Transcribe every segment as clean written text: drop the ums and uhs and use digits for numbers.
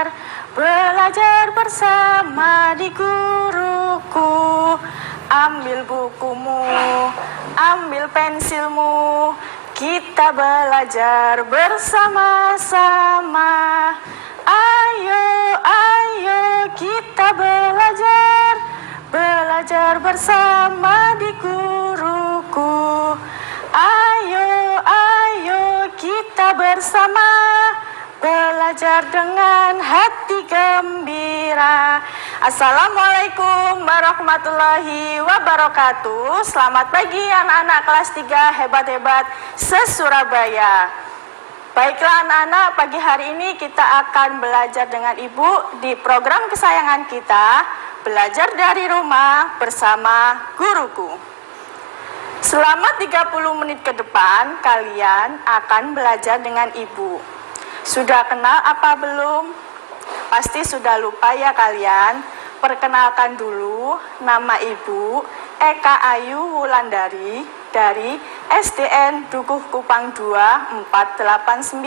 belajar, belajar bersama di guruku. Ambil bukumu, ambil pensilmu, kita belajar bersama-sama. Ayo, ayo kita belajar, belajar bersama di guruku. Ayo, ayo kita bersama, belajar dengan hati gembira. Assalamualaikum warahmatullahi wabarakatuh. Selamat pagi anak-anak kelas 3 hebat-hebat se-Surabaya. Baiklah anak-anak, pagi hari ini kita akan belajar dengan Ibu di program kesayangan kita, Belajar dari Rumah Bersama Guruku. Selama 30 menit ke depan, kalian akan belajar dengan Ibu. Sudah kenal apa belum? Pasti sudah lupa ya kalian. Perkenalkan dulu, nama Ibu Eka Ayu Wulandari dari SDN Dukuh Kupang 2 489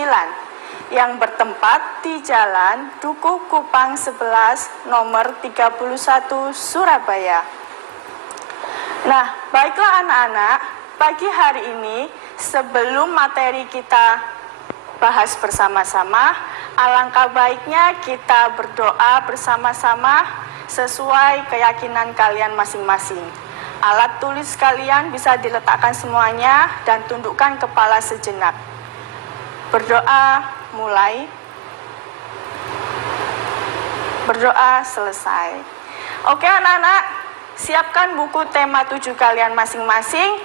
yang bertempat di Jalan Dukuh Kupang 11 nomor 31 Surabaya. Nah, baiklah anak-anak, pagi hari ini sebelum materi kita bahas bersama-sama, alangkah baiknya kita berdoa bersama-sama sesuai keyakinan kalian masing-masing. Alat tulis kalian bisa diletakkan semuanya dan tundukkan kepala sejenak. Berdoa mulai. Berdoa selesai. Oke anak-anak, siapkan buku tema 7 kalian masing-masing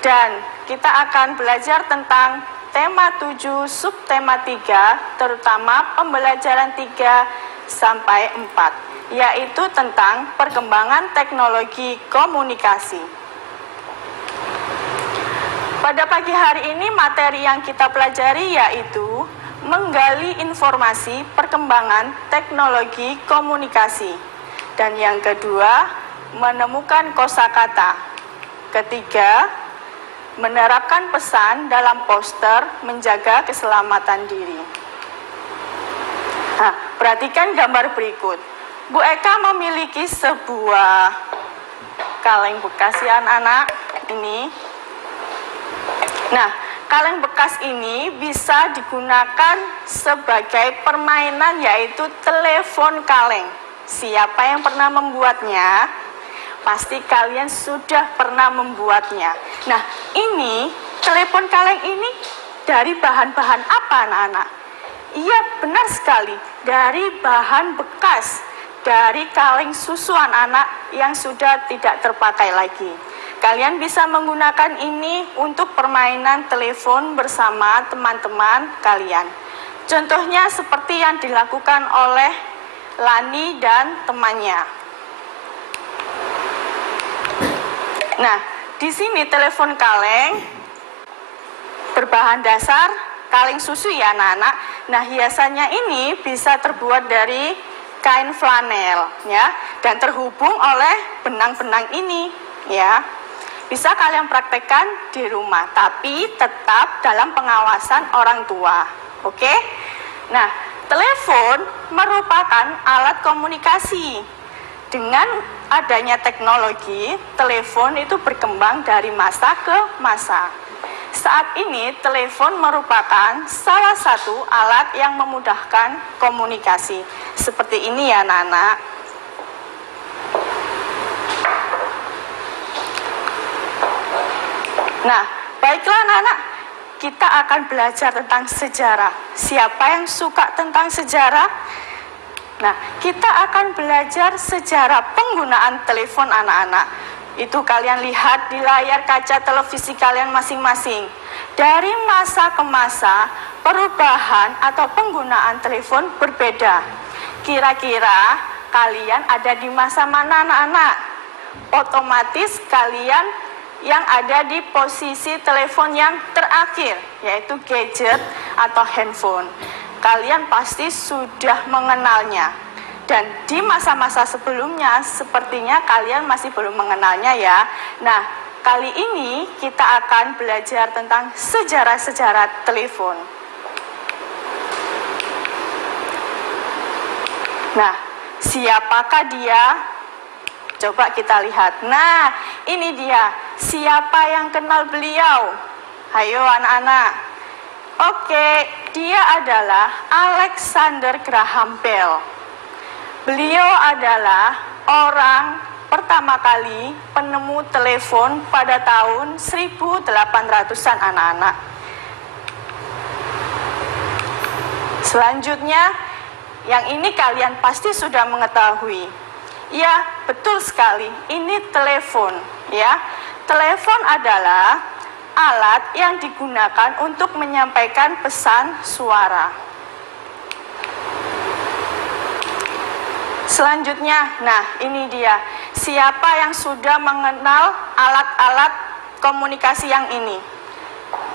dan kita akan belajar tentang tema 7 subtema 3, terutama pembelajaran 3 sampai 4, yaitu tentang perkembangan teknologi komunikasi. Pada pagi hari ini materi yang kita pelajari yaitu menggali informasi perkembangan teknologi komunikasi. Dan yang kedua, menemukan kosakata. Ketiga, menerapkan pesan dalam poster menjaga keselamatan diri. Nah, perhatikan gambar berikut. Bu Eka memiliki sebuah kaleng bekas ya anak-anak ini. Nah, kaleng bekas ini bisa digunakan sebagai permainan yaitu telepon kaleng. Siapa yang pernah membuatnya? Pasti kalian sudah pernah membuatnya. Nah, ini telepon kaleng ini dari bahan-bahan apa anak-anak? Iya, benar sekali. Dari bahan bekas, dari kaleng susu anak-anak yang sudah tidak terpakai lagi. Kalian bisa menggunakan ini untuk permainan telepon bersama teman-teman kalian. Contohnya seperti yang dilakukan oleh Lani dan temannya. Nah, di sini telepon kaleng berbahan dasar kaleng susu ya anak-anak. Nah, hiasannya ini bisa terbuat dari kain flanel ya dan terhubung oleh benang-benang ini ya. Bisa kalian praktekkan di rumah, tapi tetap dalam pengawasan orang tua. Oke? Nah, telepon merupakan alat komunikasi. Dengan adanya teknologi, telepon itu berkembang dari masa ke masa. Saat ini, telepon merupakan salah satu alat yang memudahkan komunikasi. Seperti ini ya, anak-anak. Nah, baiklah anak-anak, kita akan belajar tentang sejarah. Siapa yang suka tentang sejarah? Nah, kita akan belajar sejarah penggunaan telepon anak-anak. Itu kalian lihat di layar kaca televisi kalian masing-masing. Dari masa ke masa, perubahan atau penggunaan telepon berbeda. Kira-kira kalian ada di masa mana anak-anak? Otomatis kalian yang ada di posisi telepon yang terakhir, yaitu gadget atau handphone. Kalian pasti sudah mengenalnya. Dan di masa-masa sebelumnya, sepertinya kalian masih belum mengenalnya ya. Nah, kali ini kita akan belajar tentang sejarah-sejarah telepon. Nah, siapakah dia? Coba kita lihat. Nah, ini dia. Siapa yang kenal beliau? Hayo anak-anak. Oke, dia adalah Alexander Graham Bell. Beliau adalah orang pertama kali penemu telepon pada tahun 1800-an anak-anak. Selanjutnya, yang ini kalian pasti sudah mengetahui. Ya, betul sekali. Ini telepon, ya. Telepon adalah alat yang digunakan untuk menyampaikan pesan suara. Selanjutnya, nah ini dia. Siapa yang sudah mengenal alat-alat komunikasi yang ini?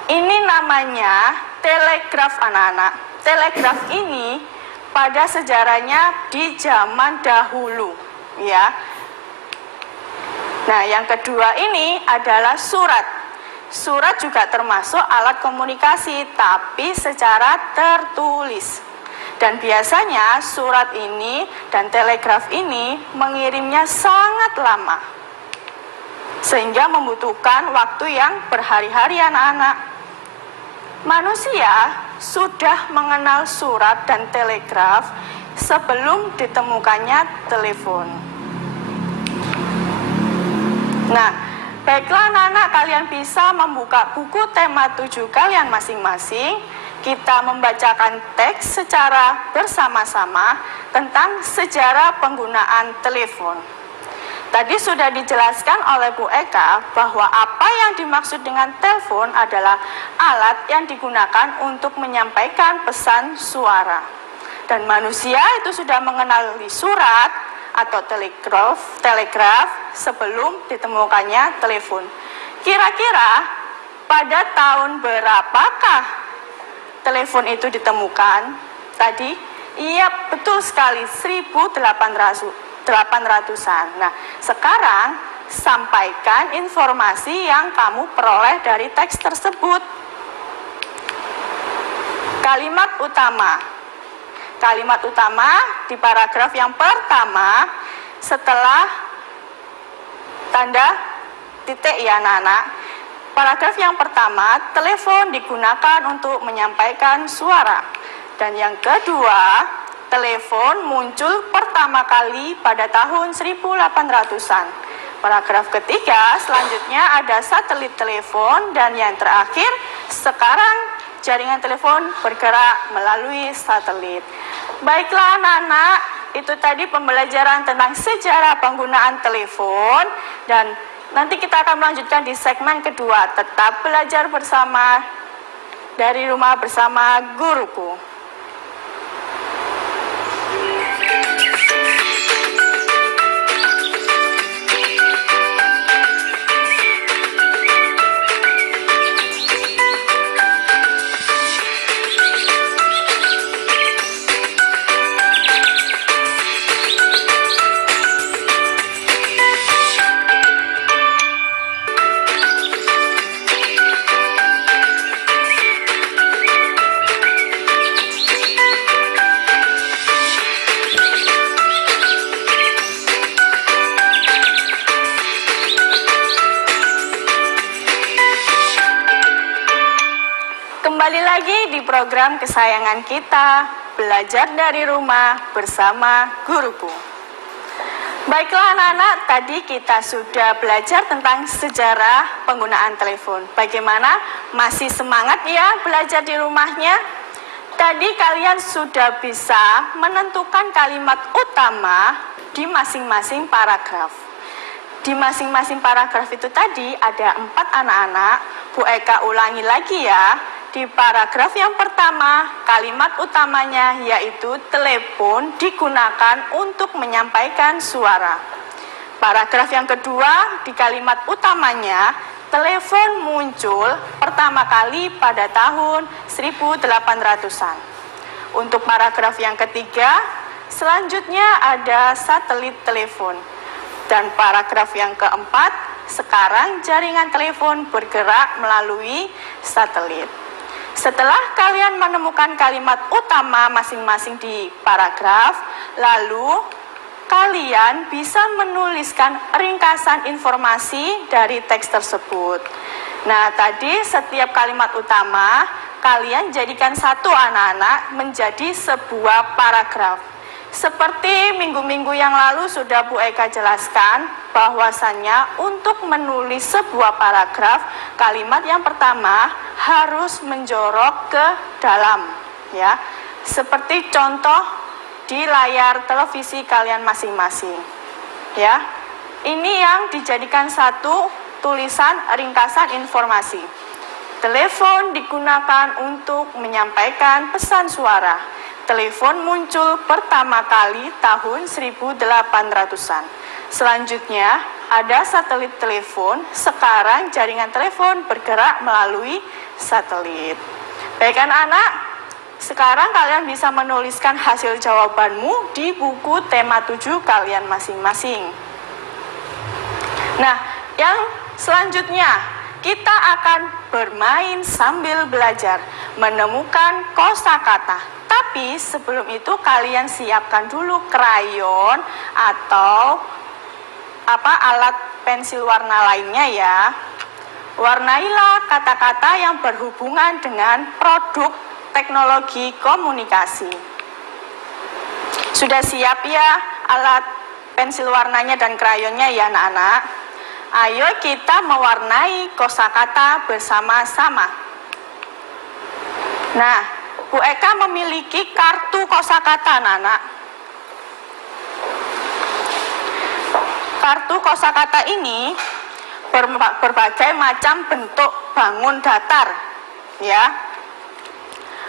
Ini namanya telegraf anak-anak. Telegraf ini pada sejarahnya di zaman dahulu, ya. Nah, yang kedua ini adalah surat. Surat juga termasuk alat komunikasi, tapi secara tertulis. Dan biasanya surat ini dan telegraf ini mengirimnya sangat lama, sehingga membutuhkan waktu yang berhari-hari anak-anak. Manusia sudah mengenal surat dan telegraf sebelum ditemukannya telepon. Nah, baiklah anak-anak, kalian bisa membuka buku tema 7 kalian masing-masing. Kita membacakan teks secara bersama-sama tentang sejarah penggunaan telepon. Tadi sudah dijelaskan oleh Bu Eka bahwa apa yang dimaksud dengan telepon adalah alat yang digunakan untuk menyampaikan pesan suara. Dan manusia itu sudah mengenali surat atau telegraf sebelum ditemukannya telepon. Kira-kira pada tahun berapakah telepon itu ditemukan? Tadi, iya betul sekali, 1800-an. Nah, sekarang sampaikan informasi yang kamu peroleh dari teks tersebut. Kalimat utama. Kalimat utama di paragraf yang pertama setelah tanda titik ya anak-anak. Paragraf yang pertama, telepon digunakan untuk menyampaikan suara. Dan yang kedua, telepon muncul pertama kali pada tahun 1800-an. Paragraf ketiga, selanjutnya ada satelit telepon. Dan yang terakhir, sekarang jaringan telepon bergerak melalui satelit. Baiklah anak-anak, itu tadi pembelajaran tentang sejarah penggunaan telepon. Dan nanti kita akan melanjutkan di segmen kedua. Tetap belajar bersama dari rumah bersama guruku. Kembali lagi di program kesayangan kita, belajar dari rumah bersama guruku. Baiklah anak-anak, tadi kita sudah belajar tentang sejarah penggunaan telepon. Bagaimana? Masih semangat ya belajar di rumahnya? Tadi kalian sudah bisa menentukan kalimat utama di masing-masing paragraf. Di masing-masing paragraf itu tadi ada 4 anak-anak. Bu Eka ulangi lagi ya. Di paragraf yang pertama, kalimat utamanya yaitu telepon digunakan untuk menyampaikan suara. Paragraf yang kedua, di kalimat utamanya, telepon muncul pertama kali pada tahun 1800-an. Untuk paragraf yang ketiga, selanjutnya ada satelit telepon. Dan paragraf yang keempat, sekarang jaringan telepon bergerak melalui satelit. Setelah kalian menemukan kalimat utama masing-masing di paragraf, Lalu kalian bisa menuliskan ringkasan informasi dari teks tersebut. Nah, tadi setiap kalimat utama kalian jadikan satu anak-anak menjadi sebuah paragraf. Seperti minggu-minggu yang lalu sudah Bu Eka jelaskan bahwasannya untuk menulis sebuah paragraf, kalimat yang pertama harus menjorok ke dalam, ya. Seperti contoh di layar televisi kalian masing-masing, ya. Ini yang dijadikan satu tulisan ringkasan informasi. Telepon digunakan untuk menyampaikan pesan suara. Telepon muncul pertama kali tahun 1800-an. Selanjutnya, ada satelit telepon. Sekarang jaringan telepon bergerak melalui satelit. Baik anak-anak, sekarang kalian bisa menuliskan hasil jawabanmu di buku tema 7 kalian masing-masing. Nah, yang selanjutnya, kita akan bermain sambil belajar, menemukan kosakata. Tapi sebelum itu kalian siapkan dulu krayon atau alat pensil warna lainnya ya. Warnailah kata-kata yang berhubungan dengan produk teknologi komunikasi. Sudah siap ya alat pensil warnanya dan krayonnya ya anak-anak? Ayo kita mewarnai kosakata bersama-sama. Nah, Bu Eka memiliki kartu kosakata anak-anak. Kartu kosakata ini berbagai macam bentuk bangun datar, ya.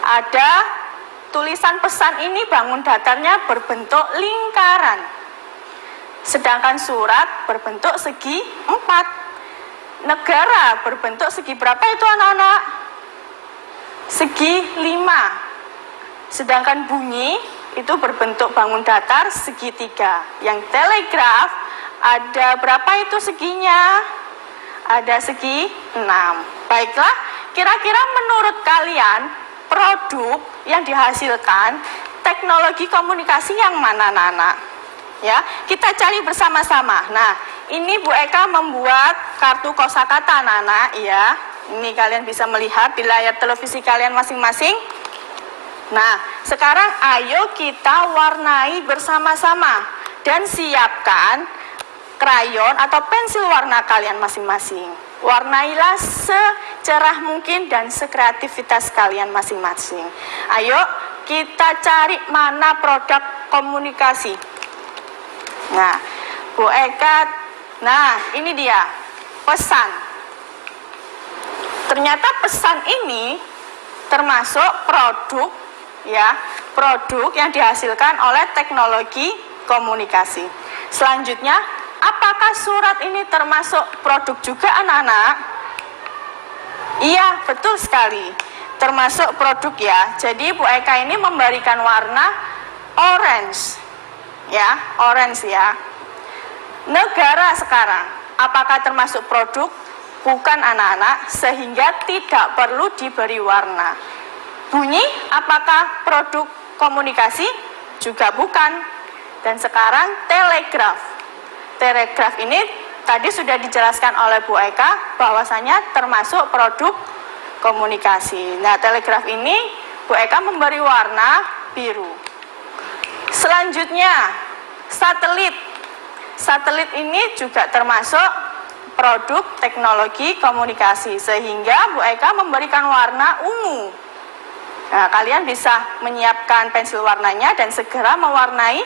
Ada tulisan pesan ini bangun datarnya berbentuk lingkaran. Sedangkan surat berbentuk segi 4. Negara berbentuk segi berapa itu anak-anak? Segi 5. Sedangkan bunyi itu berbentuk bangun datar segi 3. Yang telegraf ada berapa itu seginya? Ada segi 6. Baiklah, kira-kira menurut kalian produk yang dihasilkan teknologi komunikasi yang mana anak-anak? Ya, kita cari bersama-sama. Nah, ini Bu Eka membuat kartu kosakata anak-anak ya. Ini kalian bisa melihat di layar televisi kalian masing-masing. Nah, sekarang ayo kita warnai bersama-sama dan siapkan krayon atau pensil warna kalian masing-masing. Warnailah secerah mungkin dan sekreativitas kalian masing-masing. Ayo kita cari mana produk komunikasi. Nah, Bu Eka, nah ini dia pesan. Ternyata pesan ini termasuk produk ya, produk yang dihasilkan oleh teknologi komunikasi. Selanjutnya, apakah surat ini termasuk produk juga anak-anak? Iya, betul sekali. Termasuk produk ya. Jadi Bu Eka ini memberikan warna orange. Ya, orange ya. Negara sekarang, apakah termasuk produk? Bukan anak-anak, sehingga tidak perlu diberi warna. Bunyi, apakah produk komunikasi? Juga bukan. Dan sekarang telegraf. Telegraf ini tadi sudah dijelaskan oleh Bu Eka bahwasanya termasuk produk komunikasi. Nah, telegraf ini Bu Eka memberi warna biru. Selanjutnya, satelit. Satelit ini juga termasuk produk teknologi komunikasi, sehingga Bu Eka memberikan warna ungu. Nah, kalian bisa menyiapkan pensil warnanya dan segera mewarnai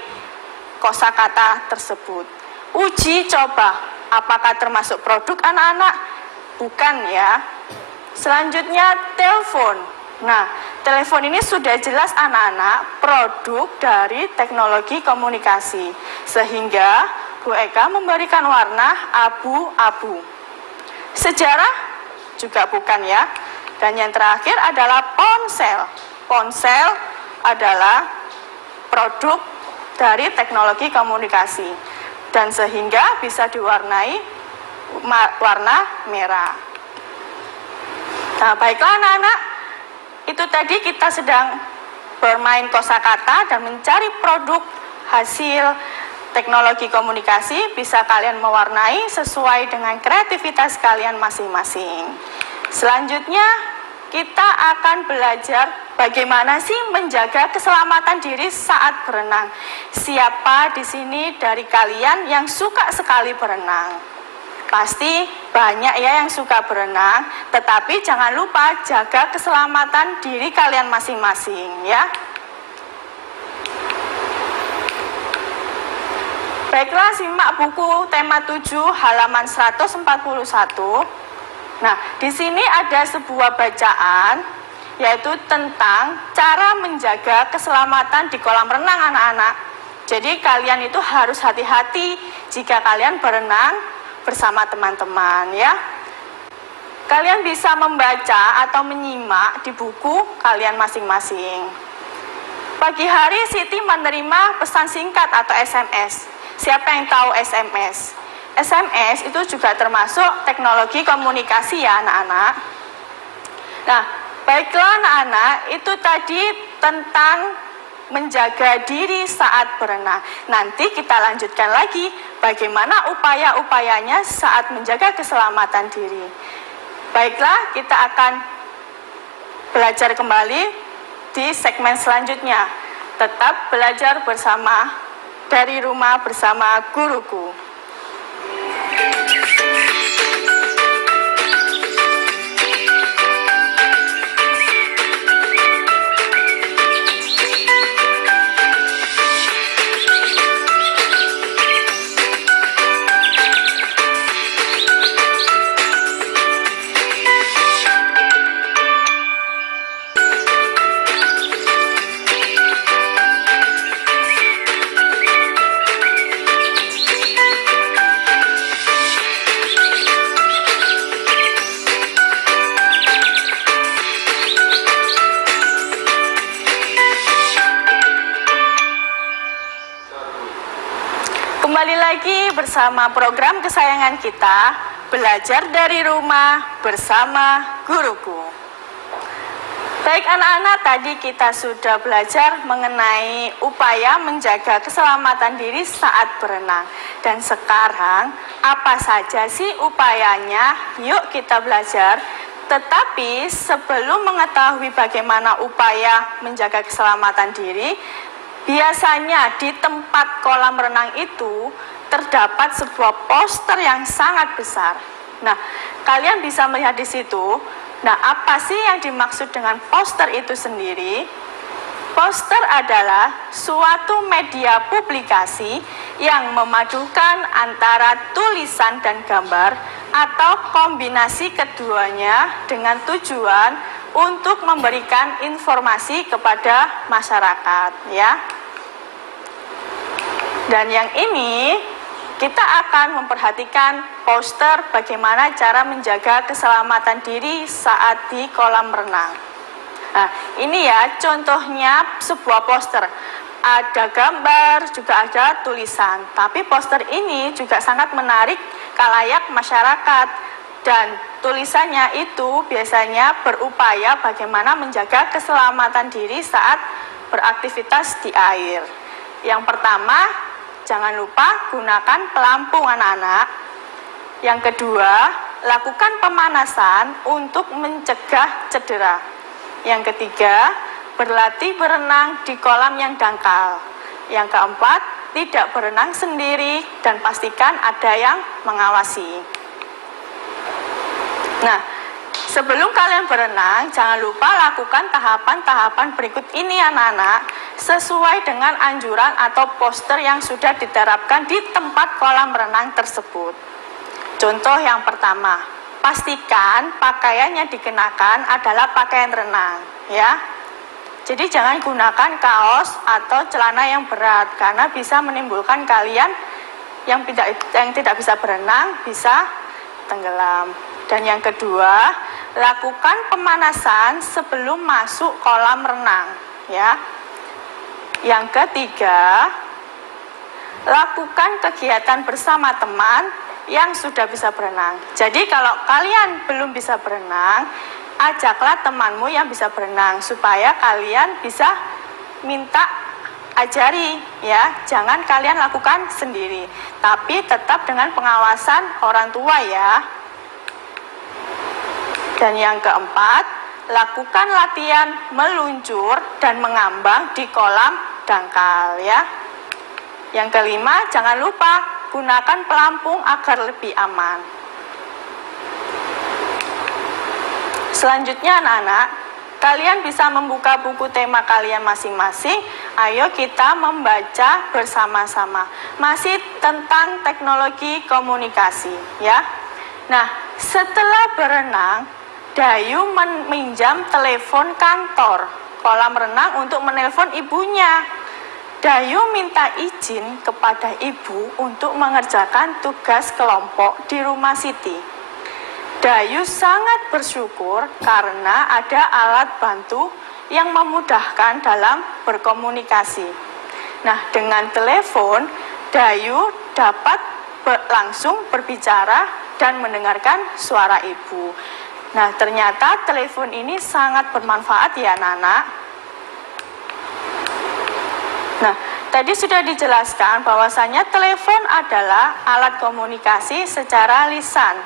kosakata tersebut. Uji coba, apakah termasuk produk anak-anak? Bukan ya. Selanjutnya, telepon. Nah, telepon ini sudah jelas anak-anak produk dari teknologi komunikasi, sehingga Bu Eka memberikan warna abu-abu. Sejarah juga bukan ya. Dan yang terakhir adalah ponsel. Ponsel adalah produk dari teknologi komunikasi. Dan sehingga bisa diwarnai warna merah. Nah, baiklah anak-anak. Itu tadi kita sedang bermain kosakata dan mencari produk hasil teknologi komunikasi bisa kalian mewarnai sesuai dengan kreativitas kalian masing-masing. Selanjutnya, kita akan belajar bagaimana sih menjaga keselamatan diri saat berenang. Siapa di sini dari kalian yang suka sekali berenang? Pasti banyak ya yang suka berenang, tetapi jangan lupa jaga keselamatan diri kalian masing-masing ya. Baiklah, simak buku tema 7 halaman 141. Nah, di sini ada sebuah bacaan yaitu tentang cara menjaga keselamatan di kolam renang anak-anak. Jadi kalian itu harus hati-hati jika kalian berenang bersama teman-teman ya. Kalian bisa membaca atau menyimak di buku kalian masing-masing. Pagi hari Siti menerima pesan singkat atau SMS. Siapa yang tahu SMS? SMS itu juga termasuk teknologi komunikasi ya anak-anak. Nah, baiklah anak-anak, itu tadi tentang menjaga diri saat berenang. Nanti kita lanjutkan lagi bagaimana upaya-upayanya saat menjaga keselamatan diri. Baiklah, kita akan belajar kembali di segmen selanjutnya. Tetap belajar bersama dari rumah bersama guruku. Kembali lagi bersama program kesayangan kita, belajar dari rumah bersama guruku. Baik anak-anak, tadi kita sudah belajar mengenai upaya menjaga keselamatan diri saat berenang. Dan sekarang, apa saja sih upayanya? Yuk kita belajar. Tetapi sebelum mengetahui bagaimana upaya menjaga keselamatan diri, biasanya di tempat kolam renang itu terdapat sebuah poster yang sangat besar. Nah, kalian bisa melihat di situ. Nah, apa sih yang dimaksud dengan poster itu sendiri? Poster adalah suatu media publikasi yang memadukan antara tulisan dan gambar atau kombinasi keduanya dengan tujuan untuk memberikan informasi kepada masyarakat ya. Dan yang ini kita akan memperhatikan poster bagaimana cara menjaga keselamatan diri saat di kolam renang. Nah, ini ya contohnya sebuah poster. Ada gambar, juga ada tulisan. Tapi poster ini juga sangat menarik khalayak masyarakat. Dan tulisannya itu biasanya berupaya bagaimana menjaga keselamatan diri saat beraktivitas di air. Yang pertama, jangan lupa gunakan pelampung anak-anak. Yang kedua, lakukan pemanasan untuk mencegah cedera. Yang ketiga, berlatih berenang di kolam yang dangkal. Yang keempat, tidak berenang sendiri dan pastikan ada yang mengawasi. Nah, sebelum kalian berenang, jangan lupa lakukan tahapan-tahapan berikut ini anak-anak, sesuai dengan anjuran atau poster yang sudah diterapkan di tempat kolam renang tersebut. Contoh yang pertama, pastikan pakaian yang dikenakan adalah pakaian renang, ya. Jadi jangan gunakan kaos atau celana yang berat, karena bisa menimbulkan kalian yang tidak bisa berenang bisa tenggelam. Dan yang kedua, lakukan pemanasan sebelum masuk kolam renang, ya. Yang ketiga, lakukan kegiatan bersama teman yang sudah bisa berenang. Jadi kalau kalian belum bisa berenang, ajaklah temanmu yang bisa berenang supaya kalian bisa minta ajari ya, jangan kalian lakukan sendiri, tapi tetap dengan pengawasan orang tua ya. Dan yang keempat, lakukan latihan meluncur dan mengambang di kolam dangkal ya. Yang kelima, jangan lupa gunakan pelampung agar lebih aman. Selanjutnya anak-anak, kalian bisa membuka buku tema kalian masing-masing. Ayo kita membaca bersama-sama. Masih tentang teknologi komunikasi ya. Nah, setelah berenang, Dayu meminjam telepon kantor kolam renang untuk menelpon ibunya. Dayu minta izin kepada ibu untuk mengerjakan tugas kelompok di rumah Siti. Dayu sangat bersyukur karena ada alat bantu yang memudahkan dalam berkomunikasi. Nah, dengan telepon, Dayu dapat langsung berbicara dan mendengarkan suara ibu. Nah, ternyata telepon ini sangat bermanfaat ya anak-anak. Nah, tadi sudah dijelaskan bahwasanya telepon adalah alat komunikasi secara lisan.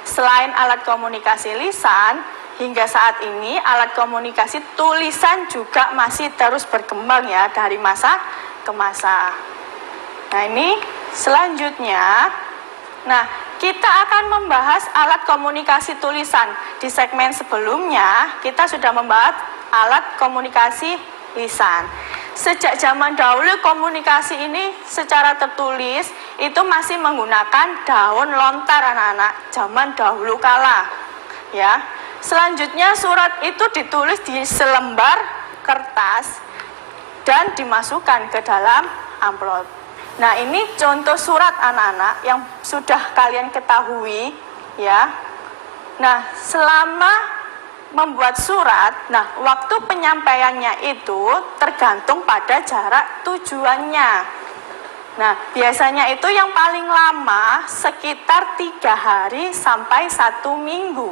Selain alat komunikasi lisan, hingga saat ini alat komunikasi tulisan juga masih terus berkembang ya dari masa ke masa. Nah, ini selanjutnya. Nah, kita akan membahas alat komunikasi tulisan. Di segmen sebelumnya, kita sudah membahas alat komunikasi lisan. Sejak zaman dahulu, komunikasi ini secara tertulis itu masih menggunakan daun lontar anak-anak, zaman dahulu kala. Ya. Selanjutnya, surat itu ditulis di selembar kertas dan dimasukkan ke dalam amplop. Nah, ini contoh surat anak-anak yang sudah kalian ketahui ya. Nah, selama membuat surat, nah waktu penyampaiannya itu tergantung pada jarak tujuannya. Nah, biasanya itu yang paling lama sekitar 3 hari sampai 1 minggu.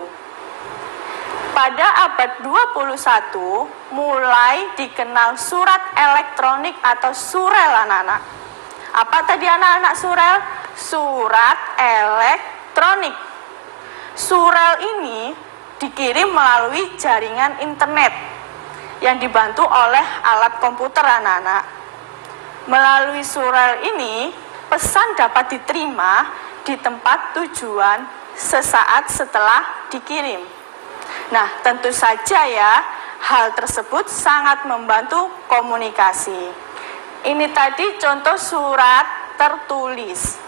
Pada abad 21 mulai dikenal surat elektronik atau surel anak-anak. Apa tadi anak-anak surel? Surat elektronik. Surel ini dikirim melalui jaringan internet yang dibantu oleh alat komputer anak-anak. Melalui surel ini, pesan dapat diterima di tempat tujuan sesaat setelah dikirim. Nah, tentu saja ya, hal tersebut sangat membantu komunikasi. Ini tadi contoh surat tertulis.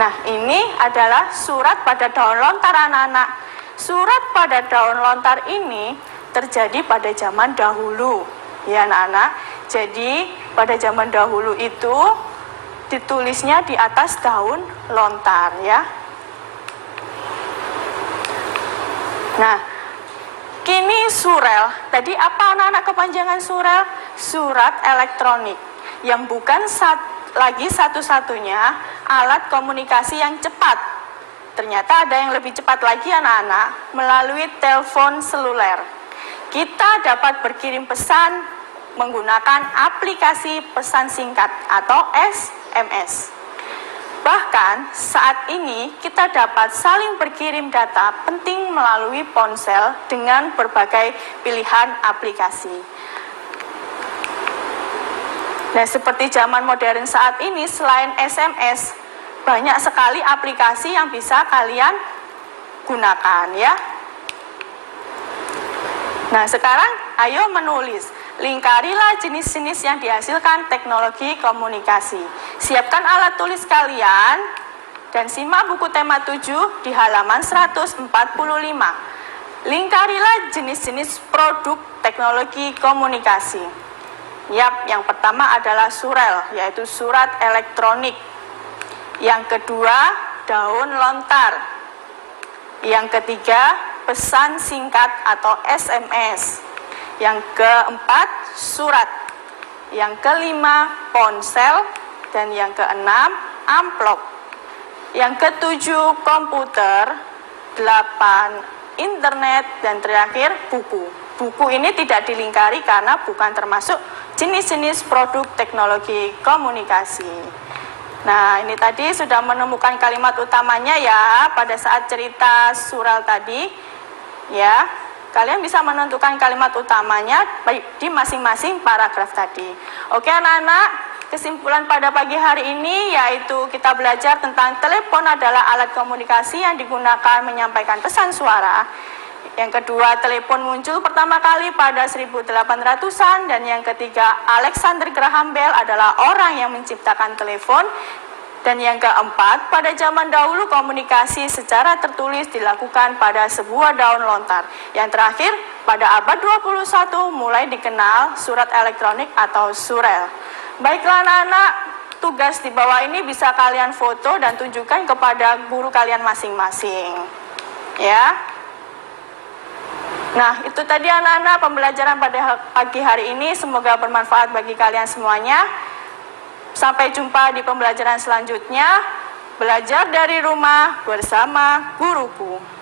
Nah, ini adalah surat pada daun lontar anak-anak. Surat pada daun lontar ini terjadi pada zaman dahulu. Ya anak-anak, jadi pada zaman dahulu itu ditulisnya di atas daun lontar ya. Nah, kini surel. Tadi apa anak-anak kepanjangan surel? Surat elektronik, yang bukan lagi satu-satunya alat komunikasi yang cepat. Ternyata ada yang lebih cepat lagi anak-anak, melalui telepon seluler. Kita dapat berkirim pesan menggunakan aplikasi pesan singkat atau SMS. Bahkan saat ini kita dapat saling berkirim data penting melalui ponsel dengan berbagai pilihan aplikasi. Nah, seperti zaman modern saat ini, selain SMS, banyak sekali aplikasi yang bisa kalian gunakan ya. Nah, sekarang ayo menulis. Lingkarilah jenis-jenis yang dihasilkan teknologi komunikasi. Siapkan alat tulis kalian dan simak buku tema 7 di halaman 145. Lingkarilah jenis-jenis produk teknologi komunikasi. Yap, yang pertama adalah surel, yaitu surat elektronik. Yang kedua, daun lontar. Yang ketiga, pesan singkat atau SMS. Yang keempat, surat. Yang kelima, ponsel. Dan yang keenam, amplop. Yang ketujuh, komputer. 8, internet. Dan terakhir, buku. buku ini tidak dilingkari karena bukan termasuk jenis-jenis produk teknologi komunikasi. Nah, ini tadi sudah menemukan kalimat utamanya ya pada saat cerita surel tadi. Ya, kalian bisa menentukan kalimat utamanya di masing-masing paragraf tadi. Oke anak-anak, kesimpulan pada pagi hari ini yaitu kita belajar tentang telepon adalah alat komunikasi yang digunakan menyampaikan pesan suara. Yang kedua, telepon muncul pertama kali pada 1800-an, dan yang ketiga, Alexander Graham Bell adalah orang yang menciptakan telepon. Dan yang keempat, pada zaman dahulu komunikasi secara tertulis dilakukan pada sebuah daun lontar. Yang terakhir, pada abad 21 mulai dikenal surat elektronik atau surel. Baiklah anak-anak, tugas di bawah ini bisa kalian foto dan tunjukkan kepada guru kalian masing-masing. Ya. Nah, itu tadi anak-anak pembelajaran pada pagi hari ini. Semoga bermanfaat bagi kalian semuanya. Sampai jumpa di pembelajaran selanjutnya. Belajar dari rumah bersama guruku.